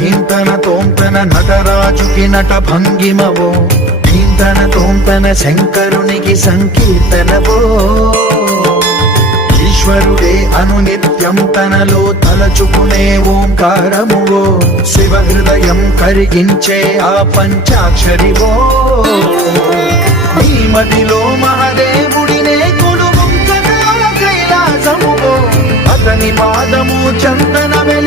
ధీంతన తోంతన నటరాజుకి నట భంగిమవో, ధీంతన తోంతన శంకరునికి సంకీర్తనవో. ఈశ్వరుడే అనునిత్యం తనలో తలచుకునే ఓంకారమువో, శివ హృదయం కరిగించే ఆ పంచాక్షరివో. నీ మదిలో మహాదేవుడినే కొలువుంచగా కైలాసమువో, అతని పాదము చందనమే